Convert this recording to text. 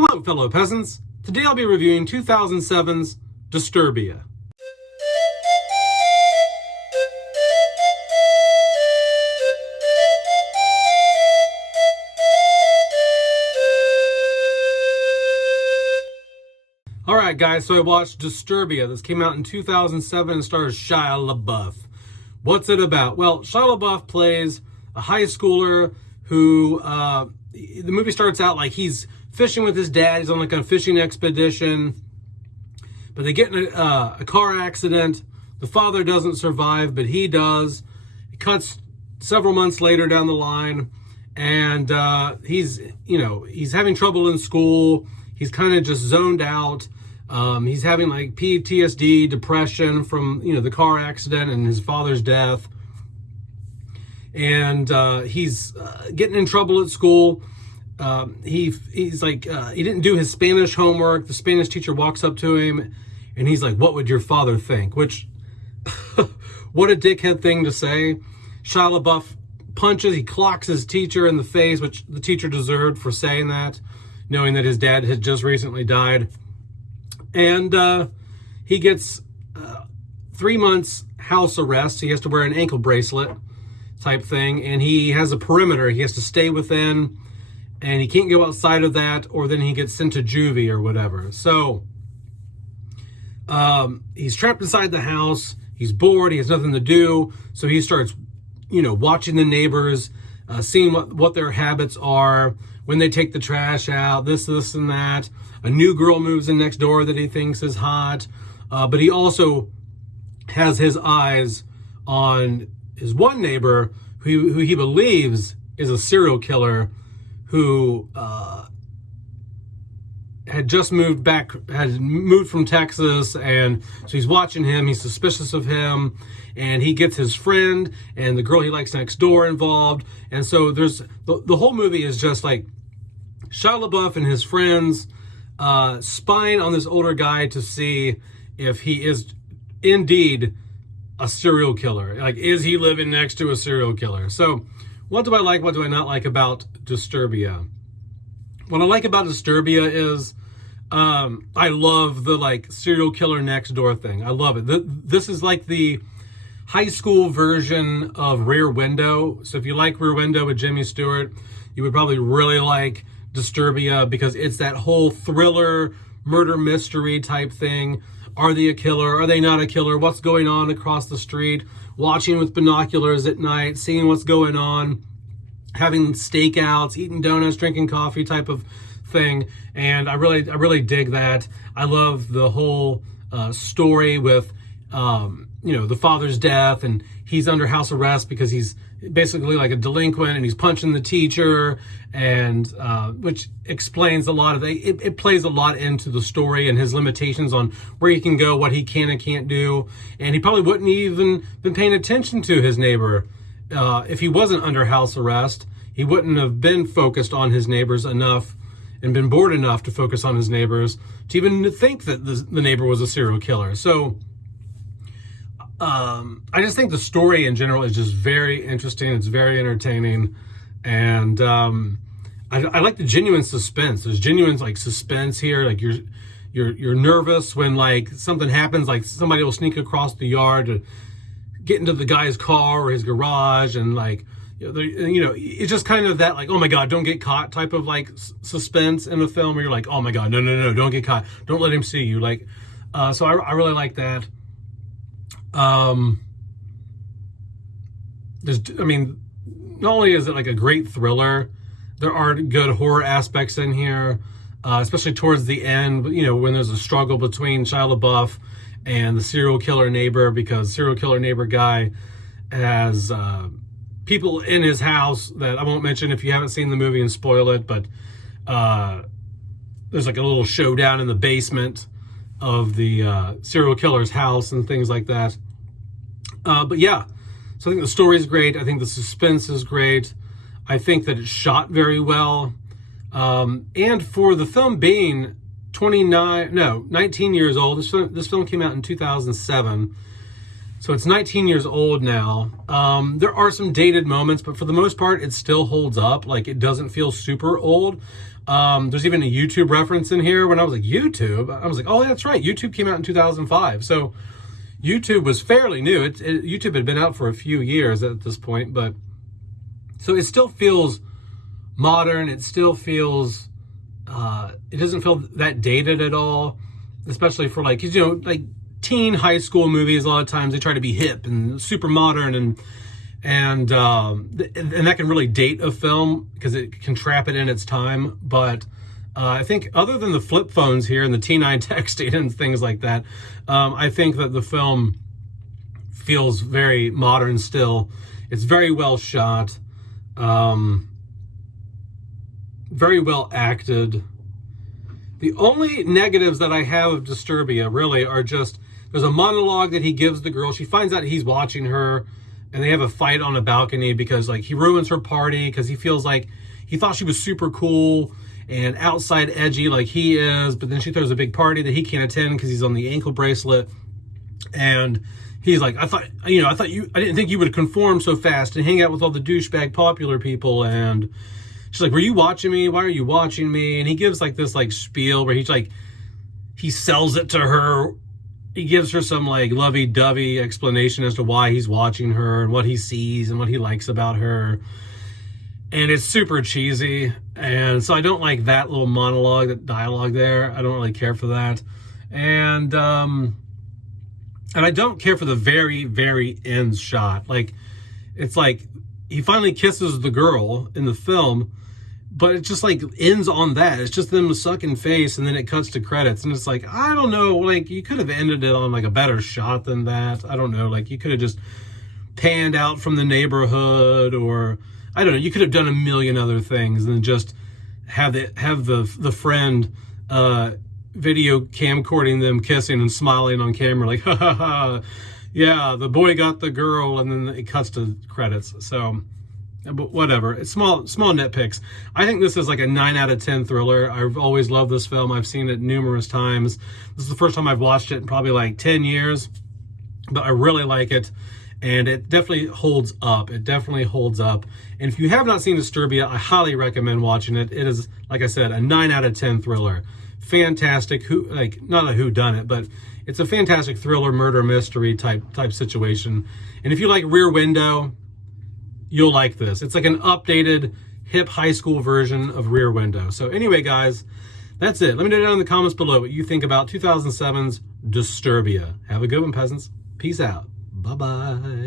Hello, fellow peasants. Today I'll be reviewing 2007's Disturbia. Alright guys, so I watched Disturbia. This came out in 2007 and stars Shia LaBeouf. What's it about? Well, Shia LaBeouf plays a high schooler who, the movie starts out like he's fishing with his dad. He's on like a fishing expedition, but they get in a car accident. The father doesn't survive, but he does. It cuts several months later down the line, and he's having trouble in school. He's kind of just zoned out. He's having like PTSD, depression from, the car accident and his father's death. And he's getting in trouble at school. He's like, he didn't do his Spanish homework. The Spanish teacher walks up to him and he's like, "What would your father think?" Which, what a dickhead thing to say. Shia LaBeouf punches, he clocks his teacher in the face, which the teacher deserved for saying that, knowing that his dad had just recently died. And he gets 3 months house arrest. He has to wear an ankle bracelet type thing, and he has a perimeter. He has to stay within, and he can't go outside of that, or then he gets sent to juvie or whatever. So he's trapped inside the house. He's bored. He has nothing to do. So he starts, watching the neighbors, seeing what their habits are, when they take the trash out, this and that. A new girl moves in next door that he thinks is hot. But he also has his eyes on his one neighbor who he believes is a serial killer who had moved from Texas. And so he's watching him. He's suspicious of him. And he gets his friend and the girl he likes next door involved. And so there's the whole movie is just like Shia LaBeouf and his friends spying on this older guy to see if he is indeed a serial killer. Like, is he living next to a serial killer? So what do I like, what do I not like about Disturbia? What I like about Disturbia is I love the like serial killer next door thing. I love it. This is like the high school version of Rear Window. So if you like Rear Window with Jimmy Stewart, you would probably really like Disturbia, because it's that whole thriller, murder mystery type thing. Are they a killer? Are they not a killer? What's going on across the street? Watching with binoculars at night, seeing what's going on, having stakeouts, eating donuts, drinking coffee type of thing. And I really dig that. I love the whole story with the father's death, and he's under house arrest because he's basically like a delinquent, and he's punching the teacher, and which explains a lot of it plays a lot into the story and his limitations on where he can go, what he can and can't do. And he probably wouldn't even been paying attention to his neighbor if he wasn't under house arrest. He wouldn't have been focused on his neighbors enough and been bored enough to focus on his neighbors to even think that the neighbor was a serial killer. So I just think the story in general is just very interesting. It's very entertaining. And I like the genuine suspense. There's genuine like suspense here. Like you're nervous when like something happens, like somebody will sneak across the yard to get into the guy's car or his garage, and like it's just kind of that like, oh my God, don't get caught type of like suspense in a film where you're like, oh my God, no, don't get caught, don't let him see you. Like so I really like that. Not only is it like a great thriller, there are good horror aspects in here, especially towards the end, when there's a struggle between Shia LaBeouf and the serial killer neighbor, because serial killer neighbor guy has people in his house that I won't mention if you haven't seen the movie and spoil it, but there's like a little showdown in the basement of the serial killer's house and things like that. But yeah, so I think the story is great. I think the suspense is great. I think that it's shot very well. And for the film being 19 years old, this film came out in 2007. So it's 19 years old now. There are some dated moments, but for the most part, it still holds up. Like, it doesn't feel super old. There's even a YouTube reference in here. When I was like, YouTube? I was like, oh, that's right. YouTube came out in 2005. So YouTube was fairly new. YouTube had been out for a few years at this point, but so it still feels modern. It still feels, it doesn't feel that dated at all, especially for like, like teen high school movies. A lot of times they try to be hip and super modern, and that can really date a film because it can trap it in its time. But I think other than the flip phones here and the T9 texting and things like that, I think that the film feels very modern still. It's very well shot, very well acted. The only negatives that I have of Disturbia really are just, there's a monologue that he gives the girl. She finds out he's watching her, and they have a fight on a balcony because like he ruins her party because he feels like he thought she was super cool and outside edgy like he is, but then she throws a big party that he can't attend because he's on the ankle bracelet. And he's like, I didn't think you would conform so fast and hang out with all the douchebag popular people. And she's like, were you watching me? Why are you watching me? And he gives like this like spiel where he's like, he sells it to her. He gives her some like lovey-dovey explanation as to why he's watching her and what he sees and what he likes about her. And it's super cheesy. And so I don't like that little monologue, that dialogue there. I don't really care for that. And I don't care for the very, very end shot. Like, it's like he finally kisses the girl in the film, but it just like ends on that. It's just them sucking face, and then it cuts to credits. And it's like, I don't know, like you could have ended it on like a better shot than that. I don't know, like you could have just panned out from the neighborhood, or I don't know, you could have done a million other things than just have the friend video camcording them kissing and smiling on camera like, ha ha ha, yeah, the boy got the girl, and then it cuts to credits. So but whatever, it's small nitpicks. I think this is like a 9 out of 10 thriller. I've always loved this film. I've seen it numerous times. This is the first time I've watched it in probably like 10 years, but I really like it, and it definitely holds up. It definitely holds up. And if you have not seen Disturbia, I highly recommend watching it. It is, like I said, a 9 out of 10 thriller. Fantastic, not a whodunit, but it's a fantastic thriller, murder mystery type situation. And if you like Rear Window, you'll like this. It's like an updated, hip high school version of Rear Window. So anyway, guys, that's it. Let me know down in the comments below what you think about 2007's Disturbia. Have a good one, peasants. Peace out. Bye-bye.